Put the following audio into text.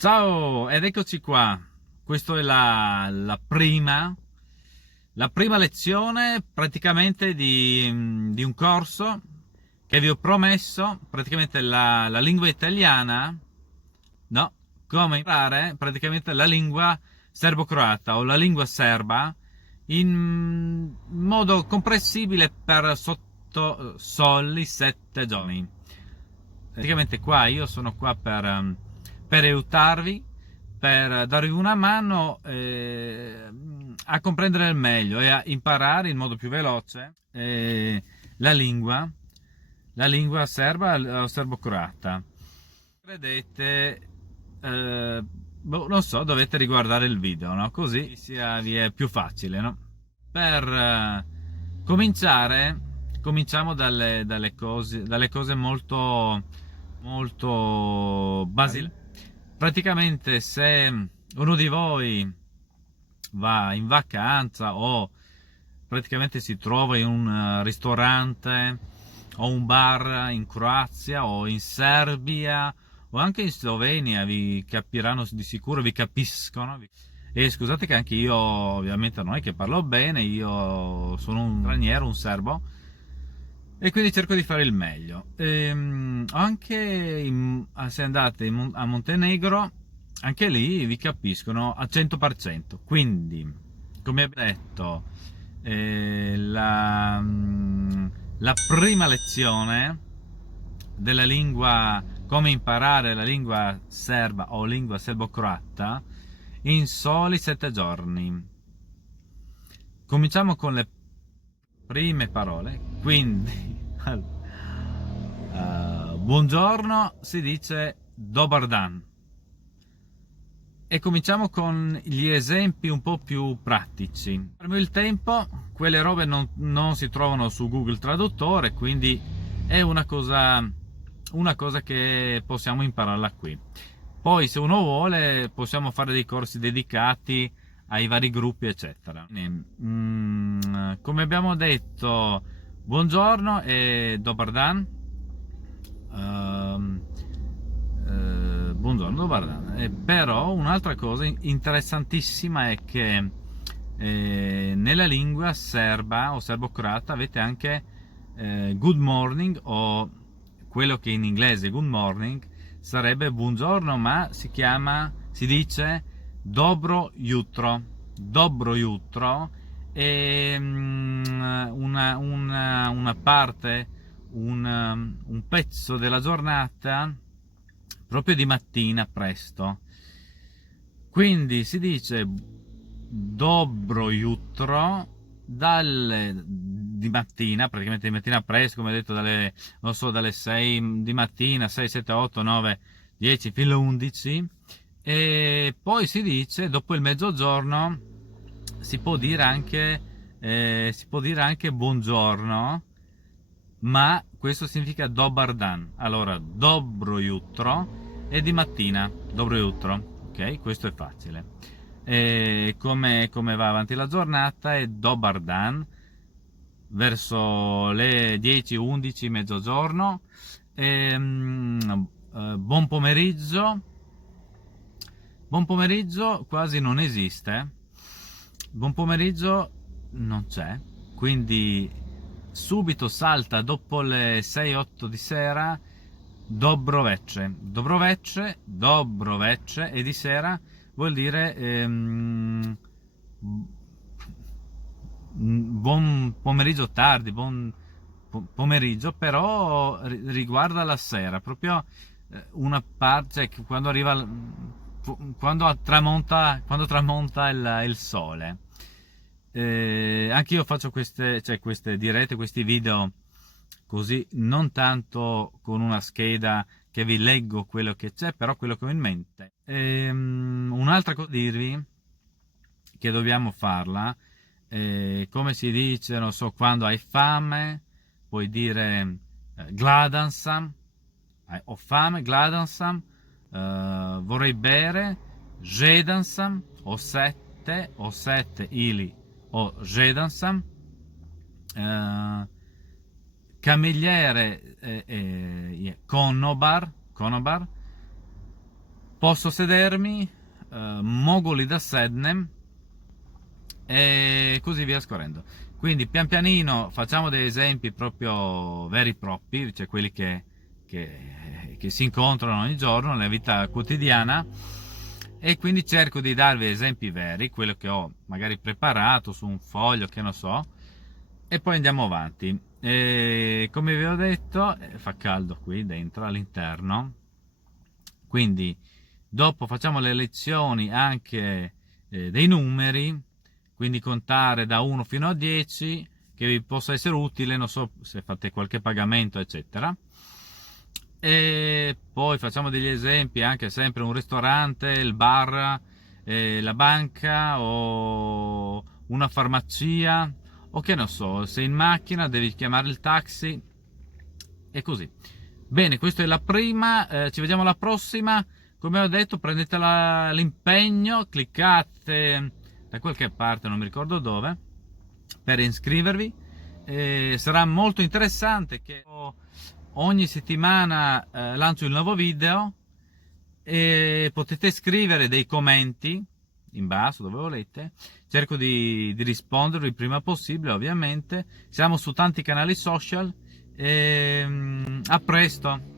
Ciao, ed eccoci qua. Questa è la prima lezione praticamente di un corso che vi ho promesso, praticamente la lingua italiana, no, come imparare praticamente la lingua serbo-croata o la lingua serba in modo comprensibile per sotto soli 7 giorni. Praticamente qua io sono qua per aiutarvi, per darvi una mano a comprendere al meglio e a imparare in modo più veloce la lingua, la lingua serba o serbo-croata. Credete, non so, dovete riguardare il video, no? Così vi è più facile, no? Per cominciare, cominciamo dalle cose molto, molto basilari. Praticamente, se uno di voi va in vacanza o praticamente si trova in un ristorante o un bar in Croazia o in Serbia o anche in Slovenia, vi capiranno di sicuro, vi capiscono. E scusate che anche io ovviamente non è che parlo bene, io sono un straniero, un serbo, e quindi cerco di fare il meglio. Se andate a Montenegro, anche lì vi capiscono al 100%. Quindi, come ho detto, la prima lezione della lingua, come imparare la lingua serba o lingua serbo-croata in soli 7 giorni. Cominciamo con le prime parole. Quindi, buongiorno si dice dobar dan. E cominciamo con gli esempi un po' più pratici. Per il tempo, quelle robe non si trovano su Google Traduttore, quindi è una cosa che possiamo impararla qui. Poi, se uno vuole, possiamo fare dei corsi dedicati ai vari gruppi, eccetera. Come abbiamo detto, buongiorno e dobar dan. Ehm, Buongiorno dobar dan. Però un'altra cosa interessantissima è che nella lingua serba o serbo-croata avete anche good morning, o quello che in inglese good morning sarebbe buongiorno, ma si dice dobro jutro. Dobro jutro è una parte, un pezzo della giornata proprio di mattina presto. Quindi si dice dobro jutro di mattina, praticamente di mattina presto, come detto, non so, dalle 6 di mattina, 6, 7, 8, 9, 10 fino alle 11. E poi si dice dopo il mezzogiorno si può dire anche buongiorno, ma questo significa dobar dan. Allora, dobro jutro è di mattina, dobro jutro, ok? Questo è facile. E come va avanti la giornata è dobar dan verso le 10, 11, mezzogiorno. Buon pomeriggio. Buon pomeriggio quasi non esiste. Buon pomeriggio non c'è, quindi subito salta dopo le 6-8 di sera Dobroveče. Dobroveče, Dobroveče, e di sera vuol dire buon pomeriggio tardi, buon pomeriggio, però riguarda la sera, proprio una parte, cioè quando arriva, quando tramonta il sole. Anche io faccio queste dirette, questi video così, non tanto con una scheda che vi leggo quello che c'è, però quello che ho in mente. Un'altra cosa da dirvi, che dobbiamo farla, come si dice, non so, quando hai fame, puoi dire gladan sam, ho fame, gladan sam, vorrei bere, žedan sam, ho sete ili žedan sam, camigliere je konobar, posso sedermi, Moguli da Sednem e così via scorrendo. Quindi pian pianino facciamo degli esempi proprio veri e propri, cioè quelli che si incontrano ogni giorno nella vita quotidiana, e quindi cerco di darvi esempi veri, quello che ho magari preparato su un foglio, che non so, e poi andiamo avanti. E come vi ho detto, fa caldo qui dentro all'interno, quindi dopo facciamo le lezioni anche dei numeri, quindi contare da 1 fino a 10, che vi possa essere utile, non so se fate qualche pagamento eccetera. E poi facciamo degli esempi anche sempre un ristorante, il bar, la banca o una farmacia, o che non so, sei in macchina devi chiamare il taxi e così. Bene, questa è la prima, ci vediamo alla prossima. Come ho detto, prendete l'impegno, cliccate da qualche parte, non mi ricordo dove, per iscrivervi. Sarà molto interessante che ogni settimana lancio il nuovo video e potete scrivere dei commenti in basso dove volete. Cerco di rispondervi il prima possibile, ovviamente. Siamo su tanti canali social. A presto!